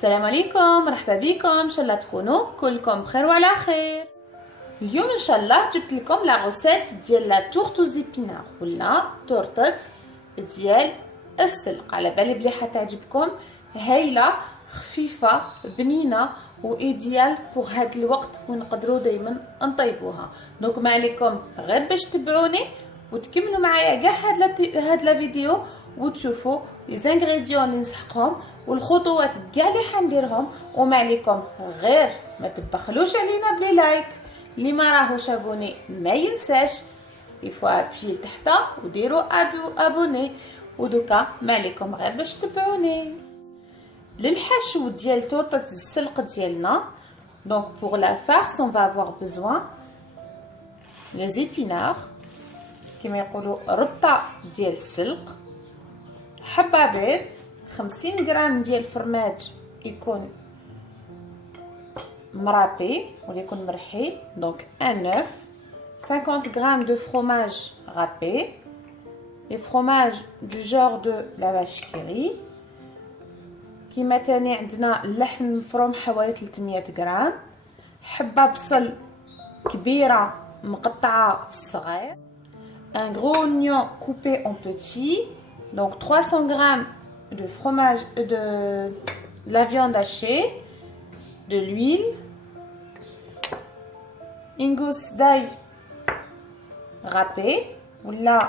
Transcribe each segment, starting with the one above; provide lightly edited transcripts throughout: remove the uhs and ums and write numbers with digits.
السلام عليكم، مرحبا بكم. ان شاء الله تكونوا كلكم بخير وعلى خير. اليوم ان شاء الله جبت لكم لا غوسيت ديال لا تورتو زيبينار ولا تورته ديال السلق. على بالي بلي حتعجبكم، هايله خفيفه بنينه وايديال بوغ هاد الوقت ونقدروا دائما نطيبوها. دونك ما عليكم غير باش تبعوني وتكملوا معايا كاع هاد لا فيديو وتشوفوا لي زانغريديون اللي نسحقهم والخطوات كاع اللي حنديرهم. وما عليكم غير ما تبخلوش علينا بلي لايك. اللي ما راهوش ابوني ما ينساش يفوا ابي لتحت وديروا ابوني. ودوكا ما عليكم غير باش تبعوني للحشو ديال تورته السلق ديالنا. دونك pour la farce on va avoir besoin les épinards كما يقولوا ربطه ديال السلق، حبه بيض، 50 غرام ديال الفرماج يكون مرابي ولا يكون مرحي، دونك ان œuf، 50 غرام دو fromage râpé، les fromages du genre de la vache qui rit. كيما تاني عندنا اللحم المفروم حوالي 300 غرام، حبه بصل كبيره مقطعه صغير، un gros oignon coupé en petits، donc 300 grammes de fromage, de la viande hachée, de l'huile, une gousse d'ail râpé ولا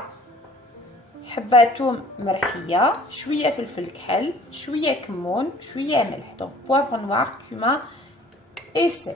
حبة توم مرحية، شوية فلفل كحل، شوية كمون، شوية ملح، donc poivre noir, cumin et sel.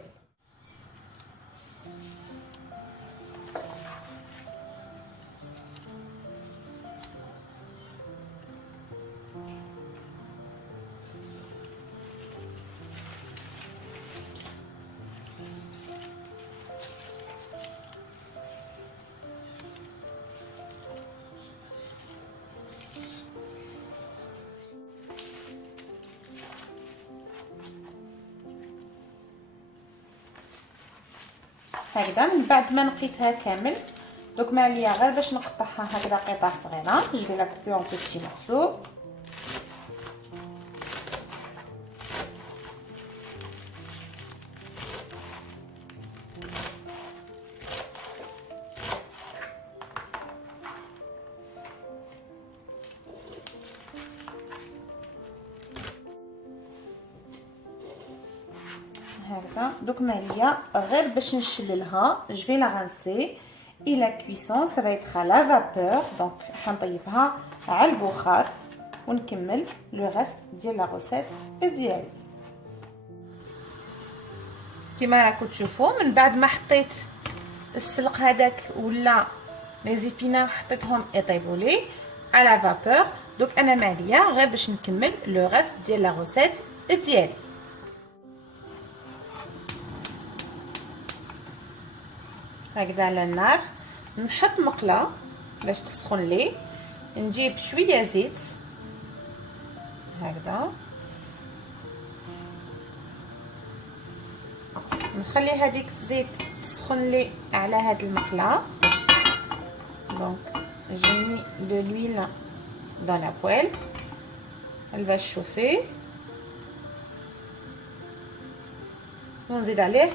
هكذا من بعد ما نقيتها كامل، دوك ما عليا غير باش نقطعها هكذا قطع صغيره. جو لا كوبي اون بوتي مورسو. هكذا دوك ما عليا غير باش نشللها. جو في لا رانسي اي لا كويسون سا va être à la vapeur. دونك حنطيبها على البخار ونكمل لو ريست ديال لا روسيت ديالي. كما راكم تشوفوا من بعد ما حطيت السلق هذاك ولا لي زيبينار حطيتهم يطيبوا لي على فابور. دوك انا ما عليا غير باش نكمل لو ريست ديال لا روسيت ديالي. هكذا على النار نحط مقله باش تسخن لي، نجيب شويه زيت هكذا، نخلي هذيك الزيت تسخن لي على هاد المقله. دونك je mets de l'huile dans la poêle, elle va chauffer. ونزيد عليه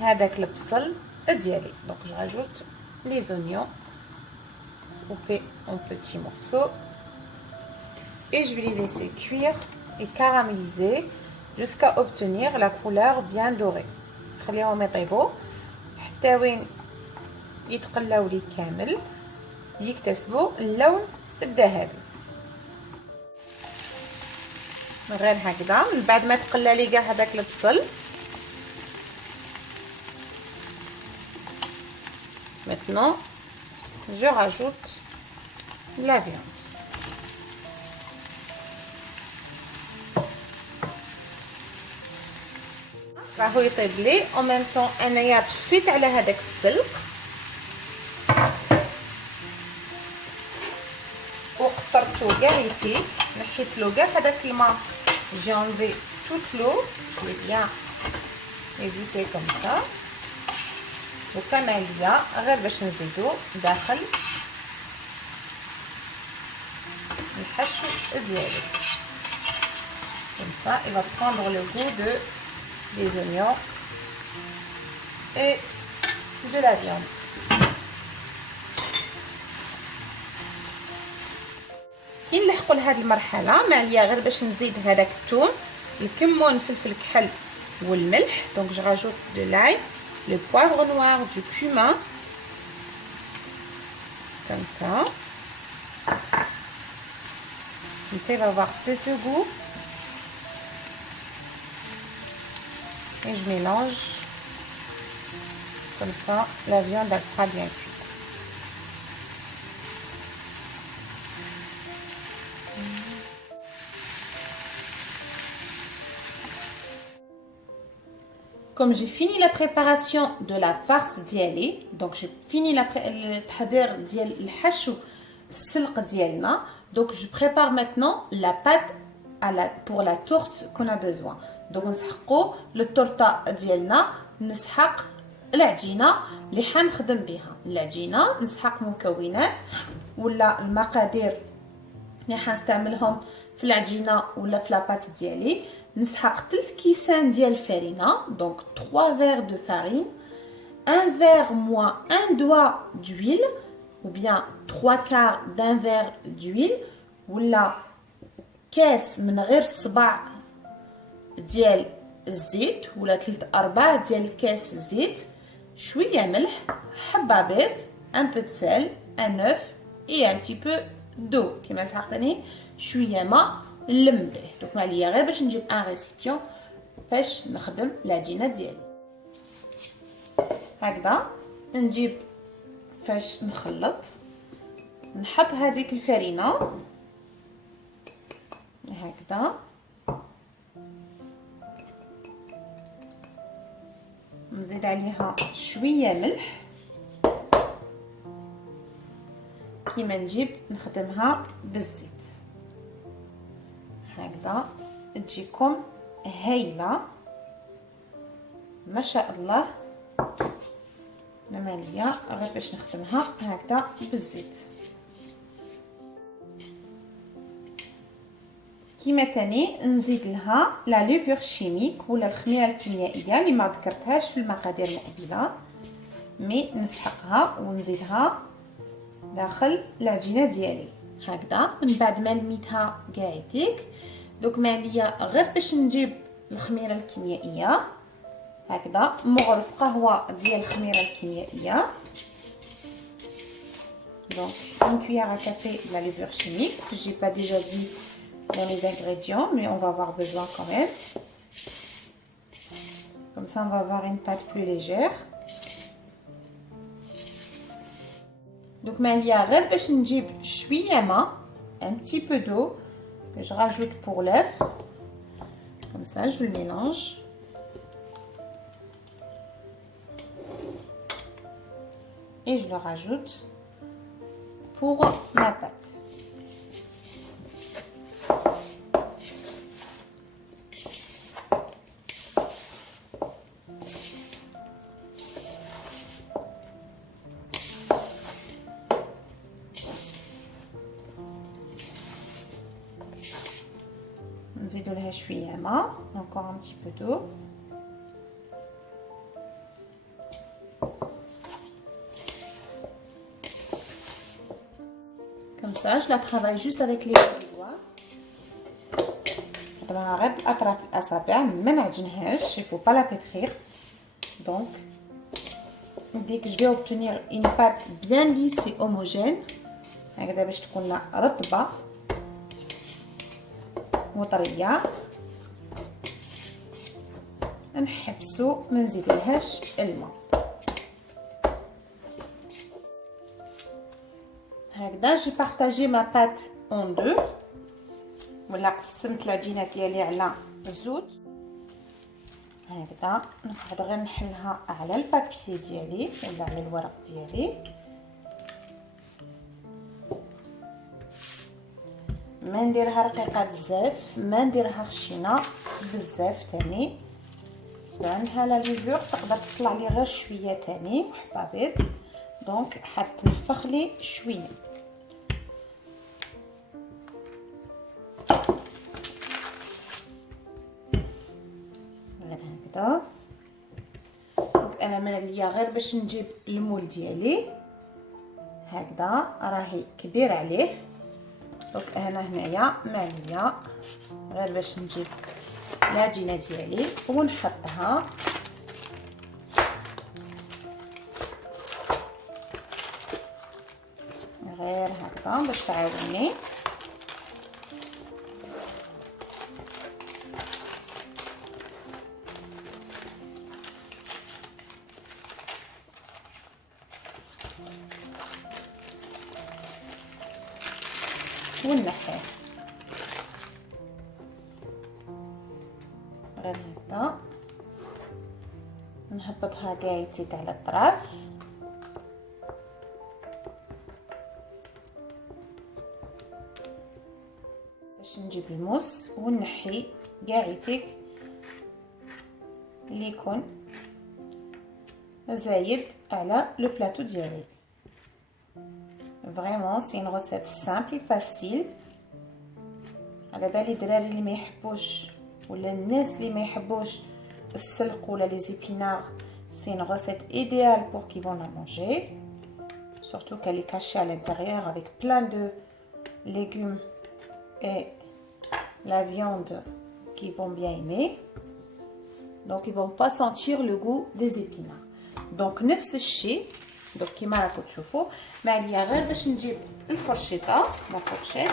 هذاك البصل ديالي. donc je rajoute les oignons coupés en petits morceaux et je vais les laisser cuire et caraméliser jusqu'à obtenir la couleur bien dorée. خليهم يطيبوا حتى وين يتقلاو لي كامل يكتسبوا اللون الذهبي. غير هكذا من بعد ما تقلى لي كاع هذاك البصل، maintenant je rajoute la viande. راهو يطيب لي en même temps انايا طفيت على هذاك السلق وقطرته كاع يتي، نحيت له كاع هذاك الماء. j'ai enlevé toute l'eau qui est bien évitée comme ça. وكما عليا غير باش نزيدو داخل الحشو ديالي. Comme ça, il va prendre le goût des oignons et de la viande. كي نلحقوا لهاد المرحله ما عليا غير باش نزيد هذاك الثوم الكمون الفلفل الكحل والملح. دونك je rajoute de l'ail, le poivre noir, du cumin comme ça. Comme ça il va avoir plus de goût. Et je mélange comme ça, la viande elle sera bien cuite. Comme j'ai fini la préparation de la farce ديالي, donc j'ai fini التحضير ديال الحشو السلق ديالنا. Donc je prépare maintenant la pâte pour la tourte qu'on a besoin. Donc نسحقوا التورته ديالنا, نسحق العجينه اللي حنخدم بها. العجينه نسحق مكونات ولا المقادير اللي حنستعملهم في العجينه ولا في لاباط ديالي. نسحق 3 كيسان ديال الفرينه, donc 3 verres de farine, 1 verre moins 1 doigt d'huile ou bien 3/4 d'un verre d'huile ولا كاس من غير الصباع ديال الزيت ولا 3/4 ديال الكاس زيت, شويه ملح, حبه بيض, un peu de sel, un œuf et un petit peu d'eau كما سحقتني, شويه ماء نلم به. دوك ما عليا غير باش نجيب ان ريسيبيون باش نخدم العجينه ديالي. هكذا نجيب فاش نخلط, نحط هذيك الفرينه هكذا, نزيد عليها شويه ملح كيما نجيب نخدمها بالزيت. هكذا تجيكم هايله ما شاء الله. نماليه غير باش نخدمها هكذا بالزيت. كيما تاني نزيد لها لا ليفور شيميك ولا الخميره الكيميائيه اللي ما ذكرتهاش في المقادير المقبله, مي نسحقها ونزيدها داخل العجينه ديالي هكذا من بعد ما لميتها قاعديك. دوك ما عليا غير باش نجيب الخميره الكيميائيه هكذا, مغرف قهوه ديال الخميره الكيميائيه, donc une cuillère à café de la levure chimique. J'ai pas déjà dit dans les ingrédients, mais on va avoir besoin quand même. Comme ça on va avoir une pâte plus légère. Donc ما عليا غير باش نجيب شويه ماء, un petit peu d'eau que je rajoute pour l'œuf. Comme ça je le mélange. Et je le rajoute pour ma pâte. نزيدو لها شويه ماء, encore un petit peu d'eau. Comme ça, je la travaille juste avec les doigts. نضربها غير بالاطراف الاصابع, ما نعجنهاش, il faut pas la pétrir. Donc dès que je vais obtenir une pâte bien lisse et homogène هكذا باش تكون رطبه وطريه, نحبسو ما نزيدلهاش الماء. هكذا جي بارطاجي ما بات اون دو, ولا قسمت العجينه ديالي على الزوج. هكذا نقدر غير نحلها على البابي ديالي ولا على الورق ديالي. ما نديرها رقيقه بزاف, ما نديرها خشينه بزاف تاني, عندها لا ليفور تقدر تطلع لي غير شويه تاني وحبه بيض, دونك حتنفخ لي شويه. هكذا. دونك انا ماليا غير باش نجيب المول ديالي هكذا، راهي كبير عليه. دونك انا هنايا ماليا غير باش نجيب العجينه ديالي ونحطها غير هكذا باش تعاوني. ونحيه غير هكذا، نهبطها قايتك على الطرف. باش نجيب الموس ونحي قاعتك اللي يكون زايد على لو بلاطو ديالي. فريمون سي une recette simple facile. على بالي الدراري اللي ما يحبوش ولا الناس اللي ما يحبوش السلق ولا لي زيبينار، c'est une recette idéale pour qui vont la manger, surtout qu'elle est cachée à l'intérieur avec plein de légumes et la viande qu'ils vont bien aimer, donc ils vont pas sentir le goût des épinards. donc نفس الشيء. دونك كيما راكم تشوفوا معليا غير باش نجيب الفرشيطه لا فورشيت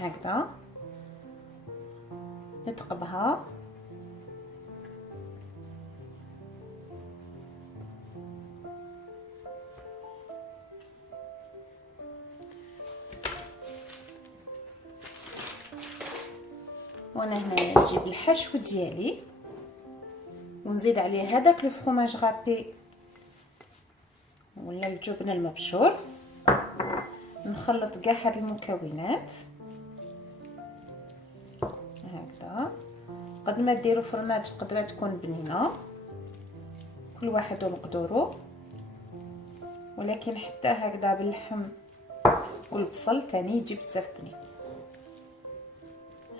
هكذا نتقبها وانا هنا نجيب الحشو ديالي ونزيد عليه هذاك لو فروماج غابي ولا الجبن المبشور. نخلط كاع هاد المكونات هكذا. قد ما ديروا فرماج قد ما تكون بنينه، كل واحد ومقدورو، ولكن حتى هكذا باللحم والبصل تاني يجي بزاف بنين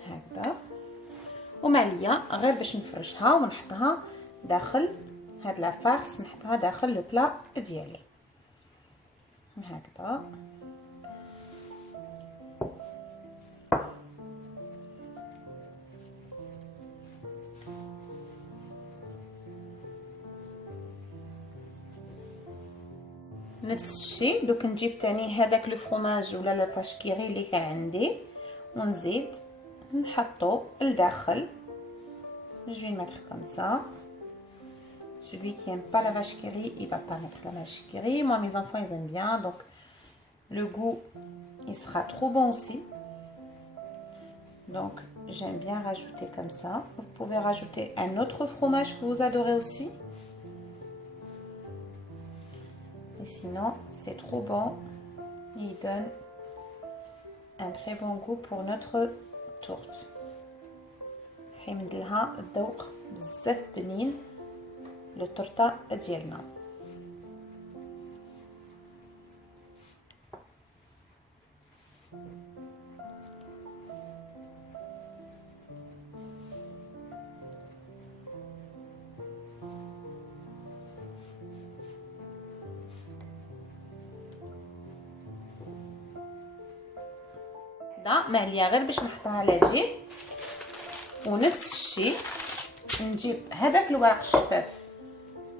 هكذا. ومعليا غير باش نفرشها ونحطها داخل هاد لافارس، نحطها داخل لو بلا ديالي هكذا. نفس الشيء دوك نجيب تاني هذاك لو فروماج ولا لا فاشكيري اللي كان عندي ونزيد نحطو لداخل. je vais mettre comme ça. celui qui aime pas la vache qui rit, il va pas mettre la vache qui rit. moi mes enfants ils aiment bien, donc le goût il sera trop bon aussi, donc j'aime bien rajouter comme ça. vous pouvez rajouter un autre fromage que vous adorez aussi, et sinon c'est trop bon, il donne un très bon goût pour notre tourte. حيمدلها الذوق بزاف بنين للطرطه ديالنا. هذا معليا غير باش نحطها لاجي. ونفس الشيء نجيب هذاك الورق الشفاف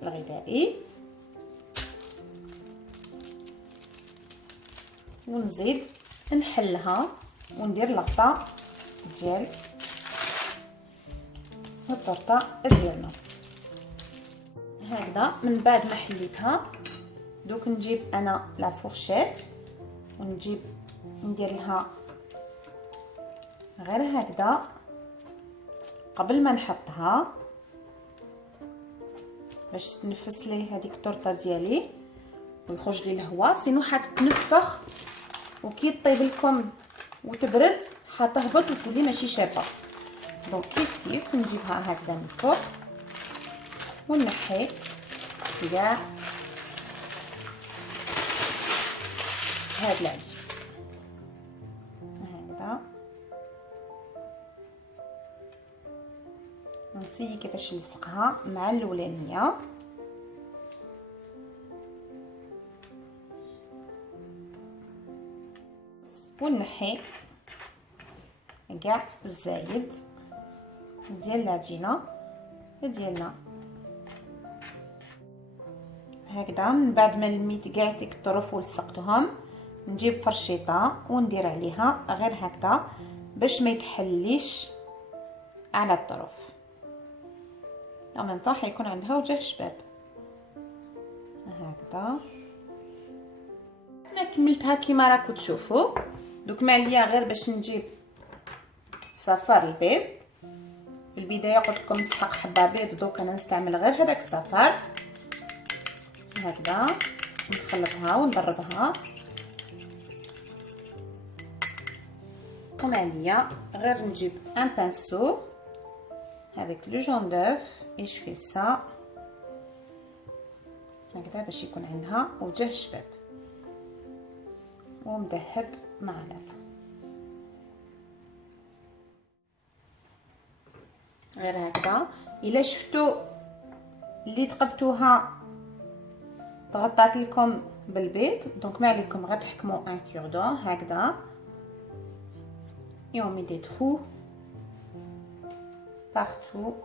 الغذائي ونزيد نحلها وندير لقطه ديال الطرطه ديالنا هكذا. من بعد ما حليتها دوك نجيب انا لا فورشيت ونجيب ندير لها غير هكذا قبل ما نحطها باش تنفس لي هذيك الطرطه ديالي ويخرج لي الهواء، سينو حتتنفخ وكي طيب لكم وتبرد حتهبط وتولي ماشي شابه. دونك كيف نجيبها هكذا من فوق ونحي كاع هاد العجين هكذا نسيي كيفاش نلصقها مع الاولانيه. ونحي كاع الزايد ديال العجينه ديالنا هكذا. من بعد ما لميت كاع ديك الطرف ولصقتهم، نجيب فرشيطه وندير عليها غير هكذا باش ما يتحليش على الطرف. ميم طون حيكون عندها وجه شباب هكذا. انا كملتها كيما راكم تشوفوا. دوك ما عليا غير باش نجيب صفار البيض. في البدايه قلت لكم نسحق حبه بيض، دوك انا نستعمل غير هذاك الصفار هكذا. نخلطها ونضربها. وما عليا غير نجيب ان بانسو avec le jaune d'œuf et je fais ça هكذا باش يكون عندها وجه شباب ومذهب مع لافه. غير هكذا. الا شفتوا اللي تقبتوها ضغطات لكم بالبيض، دونك ما عليكم غير تحكموا ان كوردون هكذا et on met des trous partout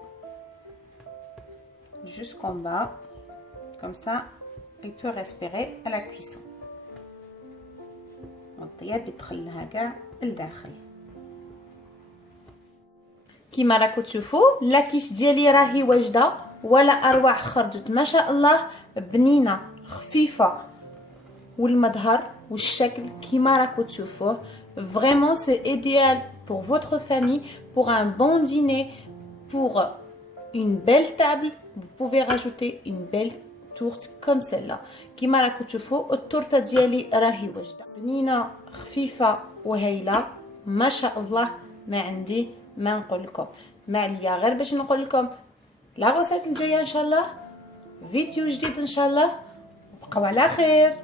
jusqu'en bas, comme ça il peut respirer à la cuisson. الطياب يدخل لها كاع لداخل. كيما راكم تشوفوا لاكيش ديالي راهي واجده ولا اروع، خرجت ما شاء الله بنينه خفيفه والمظهر والشكل كيما راكم تشوفوه. Vraiment c'est idéal pour votre famille, pour un bon dîner, pour une belle table. Vous pouvez rajouter une belle tourte comme celle-là. كيما راكم تشوفوا التورته ديالي راهي واجده بنينه خفيفه وهايله ما شاء الله. ما عندي ما نقول لكم، ما عليا غير باش نقول لكم لا غوسيت الجايه ان شاء الله فيديو جديد ان شاء الله. بقوا على خير.